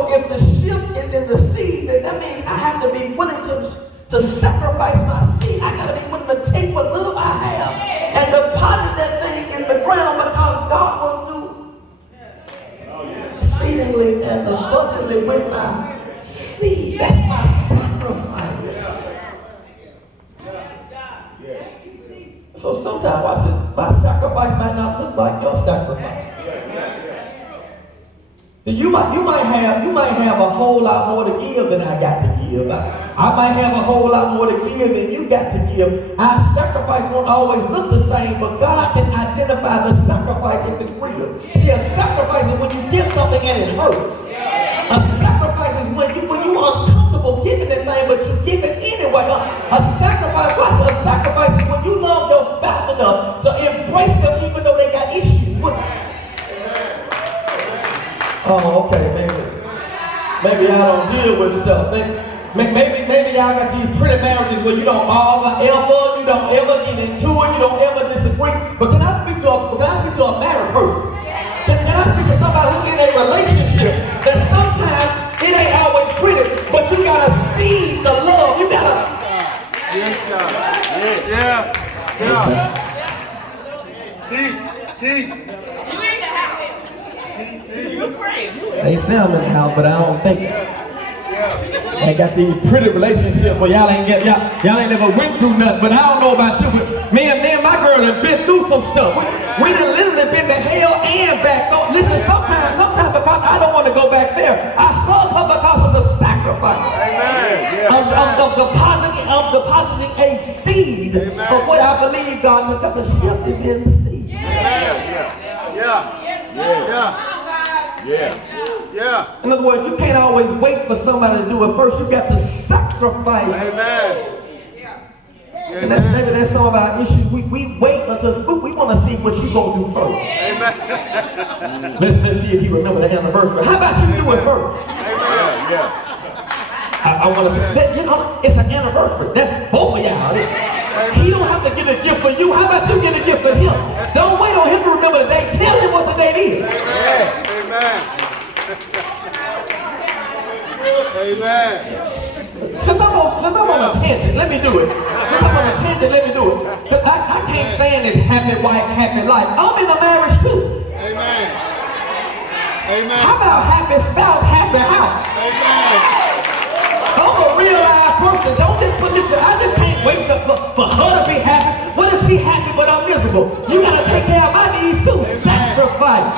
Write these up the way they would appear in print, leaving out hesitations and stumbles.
So if the shift is in the seed, then that means I have to be willing to sacrifice my seed. I got to be willing to take what little I have and deposit that thing in the ground, because God will do exceedingly and abundantly with my seed. That's my sacrifice. So sometimes, watch this, my sacrifice might not look like your sacrifice. You might have a whole lot more to give than I got to give. I might have a whole lot more to give than you got to give. Our sacrifice won't always look the same, but God can identify the sacrifice if it's real. See, a sacrifice is when you give something and it hurts. A sacrifice is when you're uncomfortable giving that thing, but you give it anyway. A sacrifice is when you love your spouse enough to embrace them even though they got issues. Oh, okay, maybe I don't deal with stuff. Maybe y'all got these pretty marriages where you don't ever get into it, you don't ever disagree. But can I speak to a married person? Can I speak to somebody who's in a relationship that sometimes it ain't always pretty, but you gotta see the love. You gotta. Yes, God. Yeah. Teeth. They say I'm in the house, but I don't think I got the pretty relationship where y'all ain't never went through nothing. But I don't know about you, but me and my girl have been through some stuff. We done literally been to hell and back. So listen, sometimes because I don't want to go back there, I hug her because of the sacrifice. Amen. I'm depositing a seed of what I believe God, because the shift is in the seed. Yeah. In other words, you can't always wait for somebody to do it first. You got to sacrifice. Amen. And maybe that's some of our issues. We wait until we want to see what you gonna do first. Amen. Let's see if you remember the anniversary. How about you do it first? Amen. I want to say that, it's an anniversary. That's both of y'all. He don't have to get a gift for you. How about you get a gift for him? Don't wait on him to remember the date. Tell him what the date is. Amen. Since I'm on a tangent, let me do it. Because I can't stand this happy wife, happy life. I'm in a marriage too. Amen. How about happy spouse, happy house? Amen. I'm a real live person. Don't just put this. I just can't wait for her to be happy. What if she happy but I'm miserable? You gotta take care of my needs too. Sacrifice.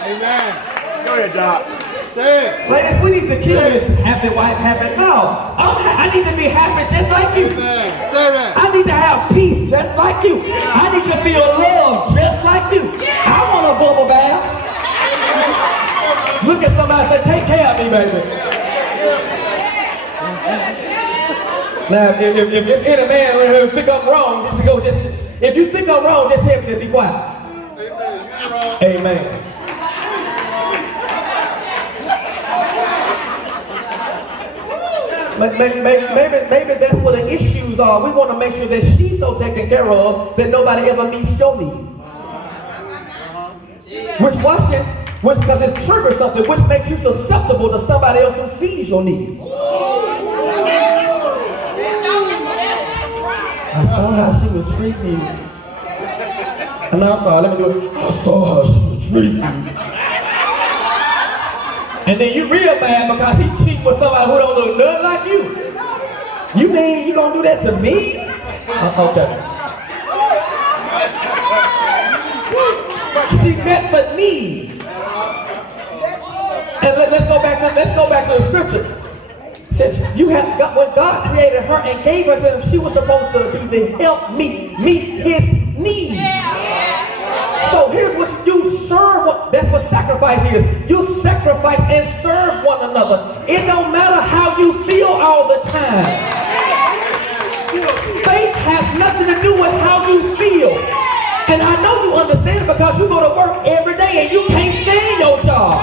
Amen. Go ahead, Doc. Say it. Ladies, we need to kill this happy wife, happy. No, I need to be happy just like you. Amen. Say that. I need to have peace just like you. I need to feel love just like you. I want a bubble bath. Look at somebody and say, take care of me, baby. Now, if it's any man who think I'm wrong, if you think I'm wrong, just tell me to be quiet. Amen. Maybe that's what the issues are. We want to make sure that she's so taken care of that nobody ever meets your need. Because it's triggered something, which makes you susceptible to somebody else who sees your need. I saw how she was treating you. And I'm sorry, let me do it. I saw how she was treating you. And then you real mad because he cheating with somebody who don't look nothing like you. You mean you gonna do that to me? Okay. She met the need. And let's go back to the scripture. Since when God created her and gave her to him, she was supposed to be the help meet his need. So here's what you serve. That's what sacrifice is. You sacrifice and serve one another. It don't matter how you feel all the time. Faith has nothing to do with how you feel. And I know you understand it because you go to work every day and you can't stand your job.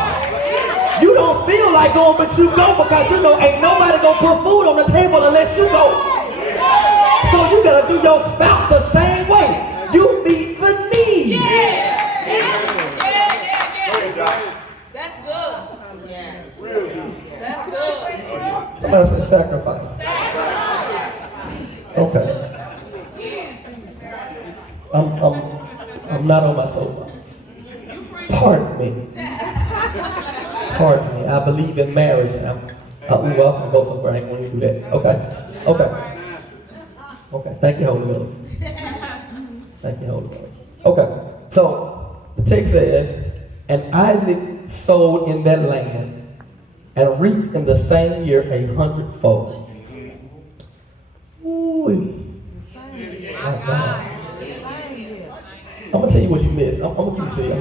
You don't feel like going, but you go because you know ain't nobody gonna put food on the table unless you go. So you gotta do your spouse the same way. You meet the need. That's good. Somebody say sacrifice. Okay. I'm not on my soapbox. Pardon me. Pardon me. I believe in marriage. I'm going to go somewhere. I ain't going to do that. Okay. Okay. Thank you, Holy Ghost. Thank you, Holy Ghost. Okay. So the text says, and Isaac sowed in that land and reaped in the same year 100-fold. Ooh. My God. I'm going to tell you what you missed. I'm going to give it to you.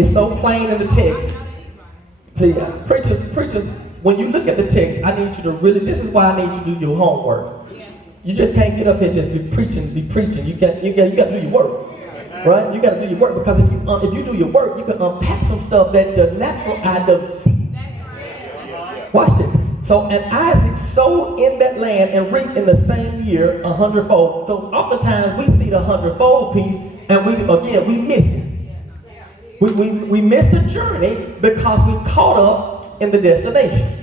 It's so plain in the text. See, preachers, when you look at the text, I need you to really, this is why I need you to do your homework. You just can't get up here and just be preaching. You got to do your work. Right? You got to do your work, because if you do your work, you can unpack some stuff that your natural eye doesn't see. Watch this. So, and Isaac sowed in that land and reaped in the same year 100-fold. So oftentimes we see the 100-fold piece, and we miss it. We miss the journey because we caught up in the destination.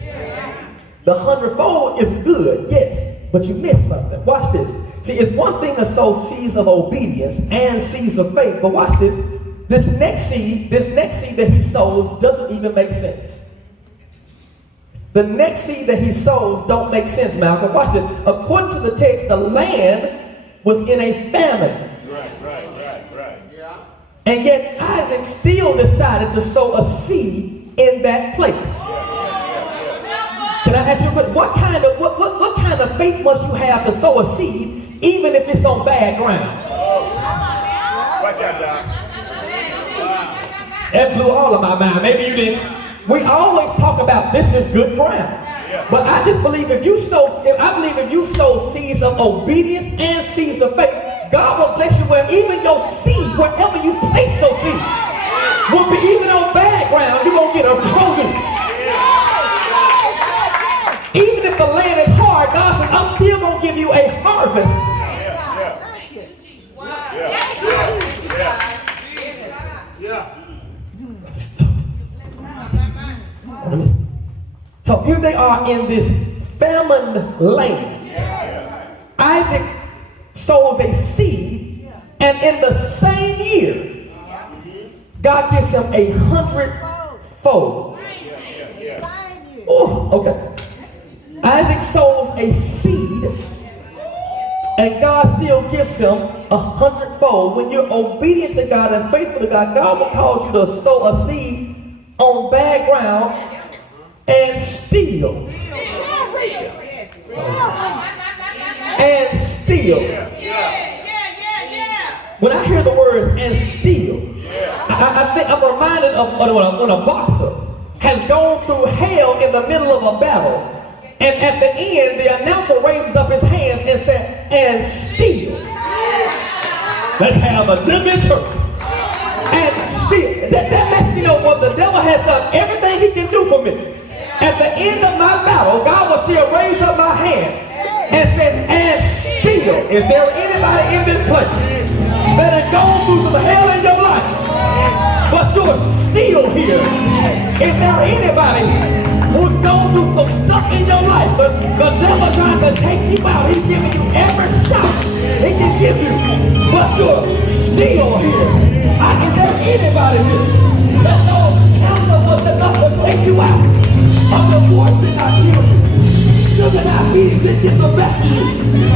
The 100-fold is good, yes, but you missed something. Watch this. See, it's one thing to sow seeds of obedience and seeds of faith, but watch this. This next seed that he sows doesn't even make sense. The next seed that he sows don't make sense, Malcolm. Watch this. According to the text, the land was in a famine. Right. Yeah. And yet Isaac still decided to sow a seed in that place. Can I ask you a question? What kind of faith must you have to sow a seed, even if it's on bad ground? Watch out, Doc. That blew all of my mind. Maybe you didn't. We always talk about this is good ground. But I just believe if you sow seeds of obedience and seeds of faith, God will bless you where even your seed, wherever you place your seed, will be even on bad ground, you're going to get a produce. Even if the land is hard, God says, I'm still going to give you a harvest. So here they are in this famine land. Isaac sows a seed, and in the same year, God gives him 100-fold. Oh, okay. Isaac sows a seed, and God still gives him 100-fold. When you're obedient to God and faithful to God, God will cause you to sow a seed on bad ground and steal. And steal. When I hear the word and steal, I think I'm reminded of when a boxer has gone through hell in the middle of a battle, and at the end the announcer raises up his hands and says, and steal. Let's have a little bit of church. And steal. That lets me know what the devil has done everything he can do for me. At the end of my battle, God will still raise up my hand and say, and steal. Is there anybody in this place that has gone through some hell in your life, but you're still here? Is there anybody who's gone through some stuff in your life, but the devil trying to take you out? He's giving you every shot he can give you, but you're still here. Is there anybody here that knows cancer was enough to take you out? Of the voice did not kill you. Sugar diabetes didn't get the best of you.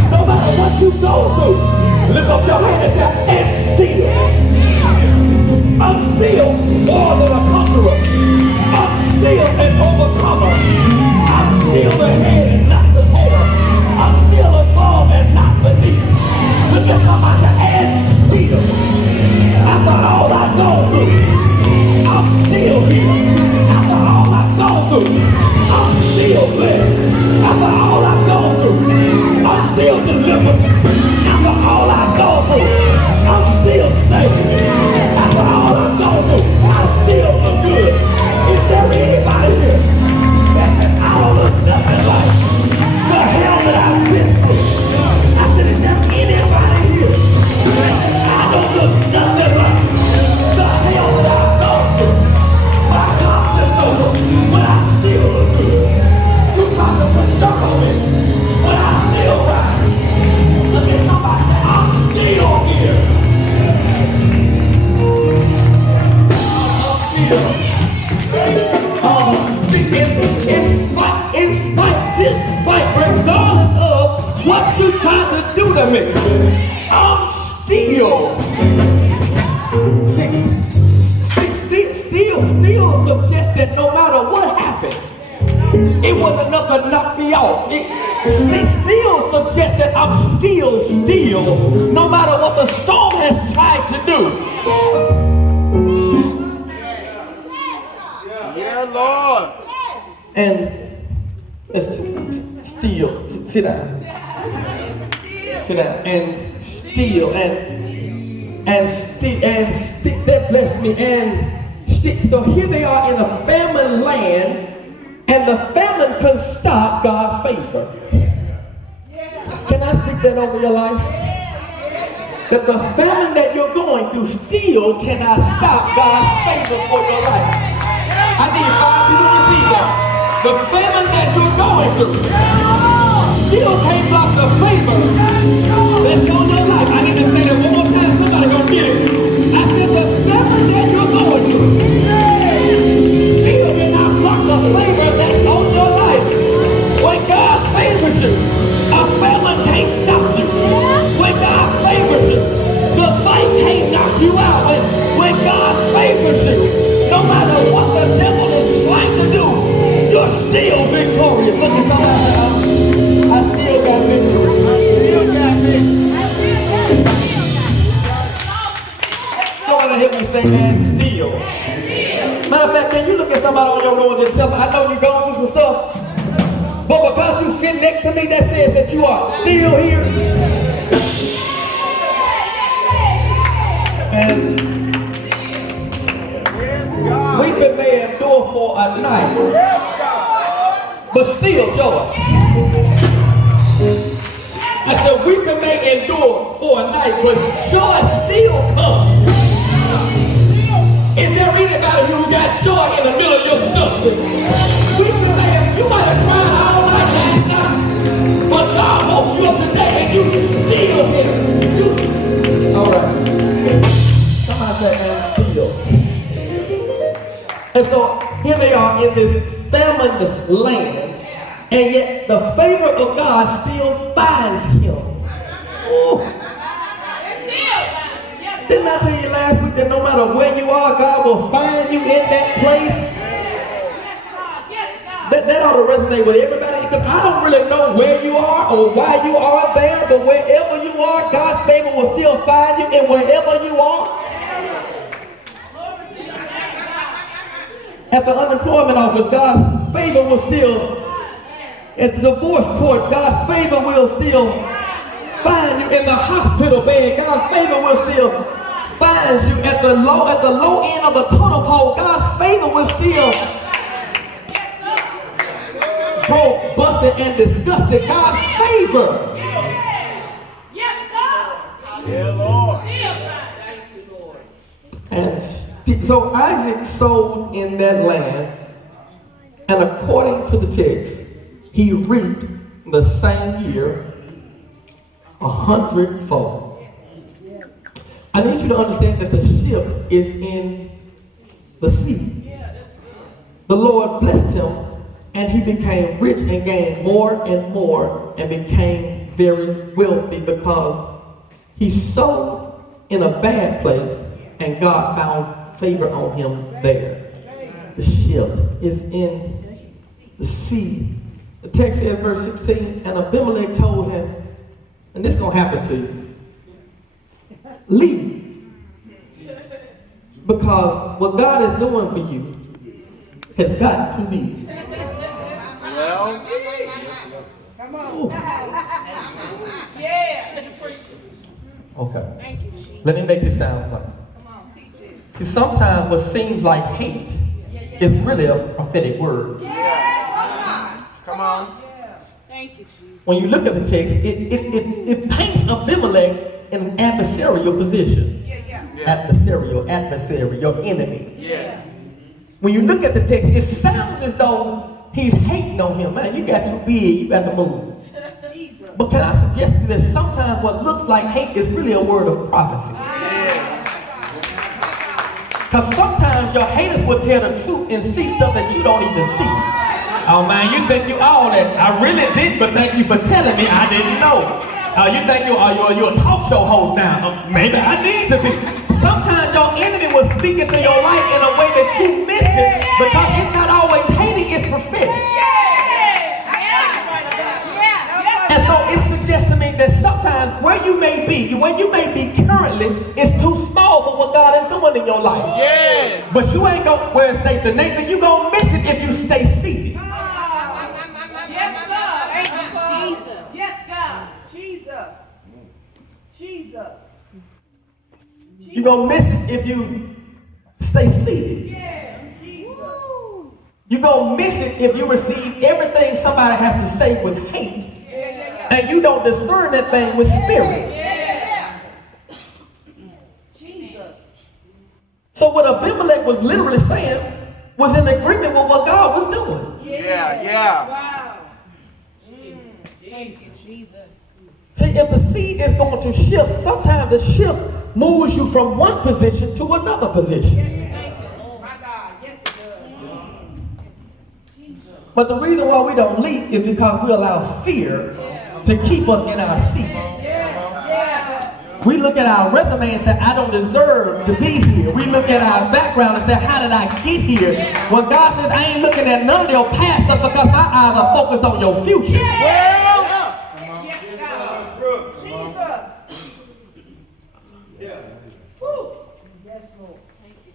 No matter what you go through, lift up your hand and say, and still, I'm still more than a conqueror. I'm still an overcomer. I'm still the head and not the tail. I'm still above and not beneath. Look at somebody and still. After all I've gone through, I'm still here. After all I've gone through, I'm still blessed. After all I've gone through, I'm still delivered. After all I've gone through, I'm still saved. After all I've gone through, I still look good. Is there anybody here that said I don't look nothing like the hell that I've been through? I said, is there anybody here that said I don't look nothing like the hell that I've gone through? My confidence over, but I still look good. You probably put dirt on Despite, regardless of what you tried to do to me, I'm still. Still suggests that no matter what happened, it wasn't enough to knock me off. It still suggests that I'm still, no matter what the storm has tried to do. Yeah, Lord. And let's still sit down, and still, that blessed me. So here they are in a famine land, and the famine can stop God's favor. Can I speak that over your life? That the famine that you're going through still cannot stop God's favor for your life. I need 5 people to see that. The famine that you're going through still can't block the favor that's on your life. I need to say that one more time. Somebody gonna get it. I said the famine that you're going through still cannot block the favor that's on your life. When God favors you, a famine can't stop you. When God favors you, the fight can't knock you out. When God favors you, no matter what the devil is trying to do, you're still victorious. Look at somebody else. I still got victory. Somebody help me say, and still. Matter of fact, can you look at somebody on your road and tell them, I know you're going through some stuff, but because you sit next to me, that says that you are still here. And weeping may endure for a night, but still joy. I said weeping may endure for a night, but joy still comes. Is there anybody who got joy in the middle of your stuff? Weeping may, you might have cried all night last night, but God woke you up today and you still here. All right. Somebody said, and still. And so here they are in this famine land, and yet the favor of God still finds him. Ooh. Didn't I tell you last week that no matter where you are, God will find you in that place? That ought to resonate with everybody, because I don't really know where you are or why you are there, but wherever you are, God's favor will still find you, and wherever you are. At the unemployment office, God's favor will still, at the divorce court, God's favor will still find you. In the hospital bed, God's favor will still find you. At the low end of the totem pole, God's favor will still broke, busted, and disgusted. God's favor. Yeah, Lord. And so Isaac sowed in that land, and according to the text, he reaped the same year 100-fold. I need you to understand that the shift is in the seed. The Lord blessed him, and he became rich and gained more and more and became very wealthy because he sowed in a bad place and God found favor on him there. The shift is in the seed. The text says, verse 16, and Abimelech told him, and this is going to happen to you, leave. Because what God is doing for you has got to be. Well, Come on. Ooh. Yeah. Okay. Let me make this sound like. See, sometimes what seems like hate is really a prophetic word. come on. Thank you, Jesus. When you look at the text, it paints Abimelech in an adversarial position. Adversary, your enemy. Yeah. When you look at the text, it sounds as though he's hating on him. Man, you got too big, you got to move. But can I suggest to you that sometimes what looks like hate is really a word of prophecy? Because sometimes your haters will tell the truth and see stuff that you don't even see. Oh man, you think you all that. I really did, but thank you for telling me. I didn't know. You think you're a talk show host now. Maybe I need to be. Sometimes your enemy will speak into your life in a way that you miss it because it's not always hating, it's prophetic. And so it suggests to me that sometimes where you may be currently, is too small for what God is doing in your life. Yeah. But you ain't gonna, where's Nathan? Nathan, you gonna miss it if you stay seated. Yes, God. Thank you, Jesus. Yes, God. Jesus. Jesus. You gonna miss it if you stay seated. Yeah. Jesus. You gonna miss it if you receive everything somebody has to say with hate. And you don't discern that thing with spirit. Jesus. So what Abimelech was literally saying was in agreement with what God was doing. Yeah. Wow. Thank you, Jesus. See, if the seed is going to shift, sometimes the shift moves you from one position to another position. My God. Yes, it does. But the reason why we don't leap is because we allow fear to keep us in our seat. We look at our resume and say, I don't deserve to be here. We look at our background and say, how did I get here? When God says, I ain't looking at none of your past stuff because my eyes are focused on your future.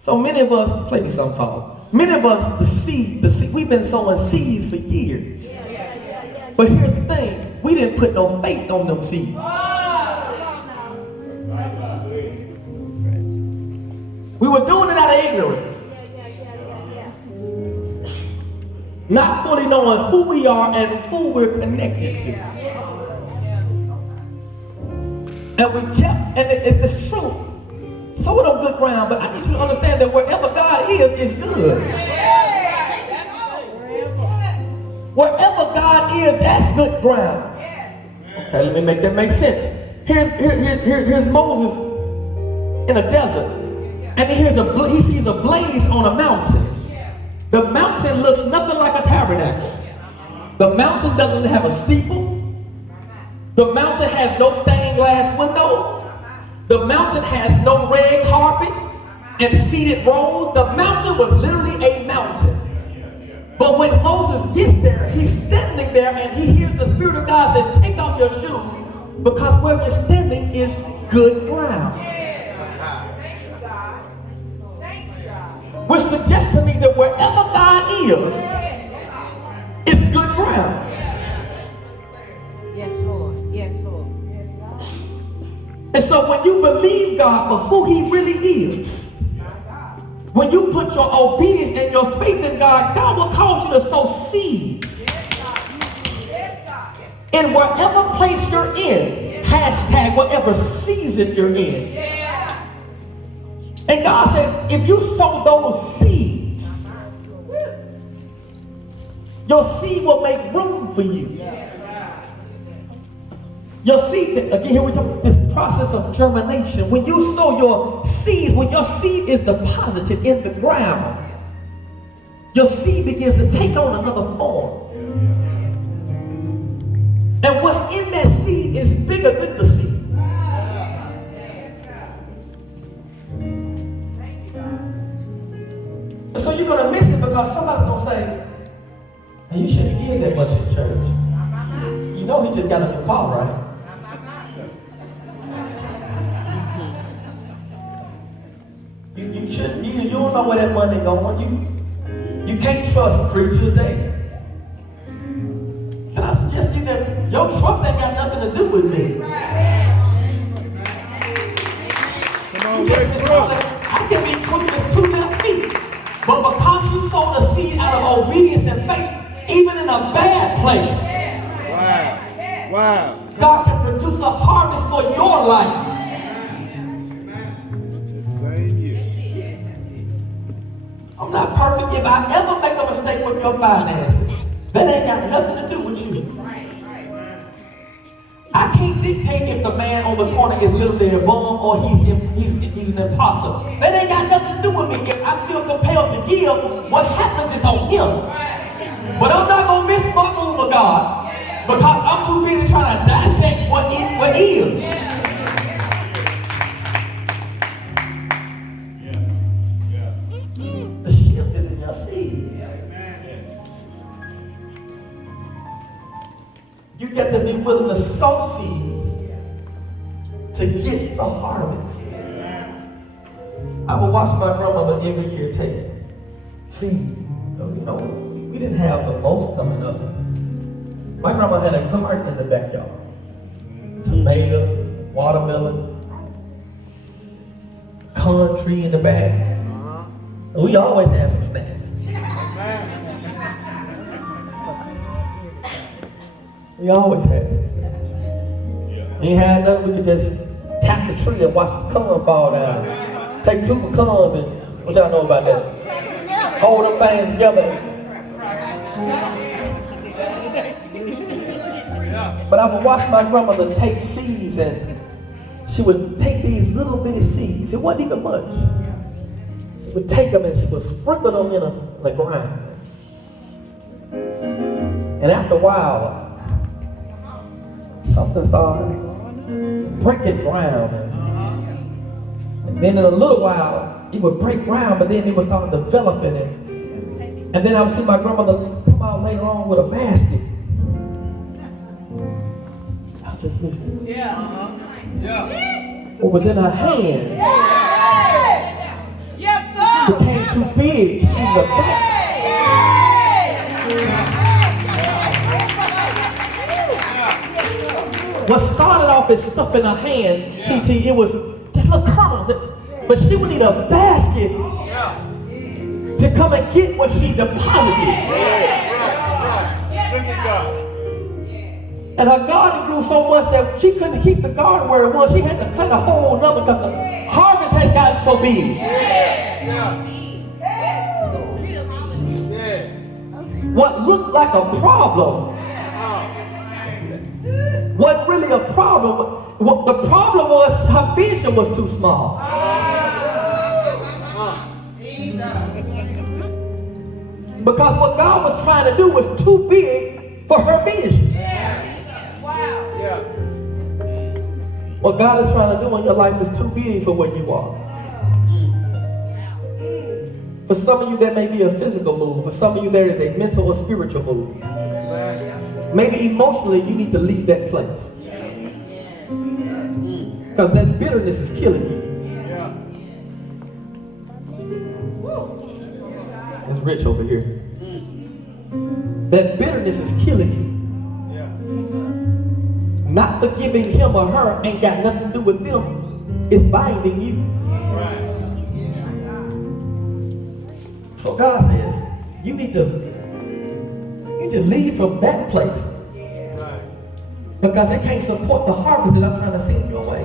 So many of us, play me some Father. Many of us, the seed, we've been sowing seeds for years. But here's the thing, we didn't put no faith on them seeds. We were doing it out of ignorance. Not fully knowing who we are and who we're connected to. And we kept, and it's true. Sow it on good ground, but I need you to understand that wherever God is good. Wherever God is, that's good ground. Okay, let me make that make sense. Here's Moses in a desert, and he sees a blaze on a mountain. The mountain looks nothing like a tabernacle. The mountain doesn't have a steeple. The mountain has no stained glass windows. The mountain has no red carpet and seated rows. The mountain was literally a mountain. But when Moses gets there, he's standing there and he hears the Spirit of God says, take off your shoes because where you're standing is good ground. Which suggests to me that wherever God is, it's good ground. Yes, Lord. Yes, Lord. And so when you believe God for who he really is, when you put your obedience and your faith in God, God will cause you to sow seeds. In whatever place you're in, hashtag whatever season you're in. And God says, if you sow those seeds, your seed will make room for you. Your seed, again, here we talk this process of germination. When you sow your seeds, when your seed is deposited in the ground, your seed begins to take on another form. And what's in that seed is bigger than the seed. So you're going to miss it because somebody's going to say, hey, you shouldn't give that much in church. You know he just got a new car, right? You shouldn't give. You don't know where that money going. You can't trust preachers there. Can I suggest to you that your trust ain't got nothing to do with me? Come on, breakthrough. I can be quick as 2 left feet. But because you sowed a seed out of obedience and faith, even in a bad place, Wow. God can produce a harvest for your life. Same you. I'm not perfect. If I ever make a mistake with your finances, that ain't got nothing to do with you. I can't dictate if the man on the corner is literally a bum or he's an imposter. That ain't got nothing to do with me. If I feel compelled to give, what happens is on him. But I'm not going to miss my move of God because I'm too busy trying to dissect what is. The shift is in your seed. You get to be willing to sow seeds to get the harvest. I would watch my grandmother every year take seeds. You know, we didn't have the most coming up. My grandma had a garden in the backyard. Tomatoes, watermelon, corn tree in the back. We always had some snacks. We always had it. Ain't had nothing, we could just tap the tree and watch the corn fall down. Take 2 pecans and, what y'all know about that? Hold them things together. But I would watch my grandmother take seeds and she would take these little bitty seeds. It wasn't even much. She would take them and she would sprinkle them in the ground. And after a while, something started breaking ground. And then in a little while, it would break ground, but then it would start developing it. And then I would see my grandmother come out later on with a basket. I just missed it. What was in her hand became too big in the back. What started off as stuff in her hand, TT, it was just little kernels. But she would need a basket to come and get what she deposited. And her garden grew so much that she couldn't keep the garden where it was. She had to plant a whole nother because the harvest had gotten so big. What looked like a problem wasn't really a problem. What the problem was, her vision was too small. Because what God was trying to do was too big for her vision. What God is trying to do in your life is too big for where you are. For some of you, that may be a physical move. For some of you, there is a mental or spiritual move. Maybe emotionally, you need to leave that place. Because that bitterness is killing you. It's rich over here. That bitterness is killing you. Not forgiving him or her ain't got nothing to do with them. It's binding you. So God says, you need to leave from that place. Because it can't support the harvest that I'm trying to send your way.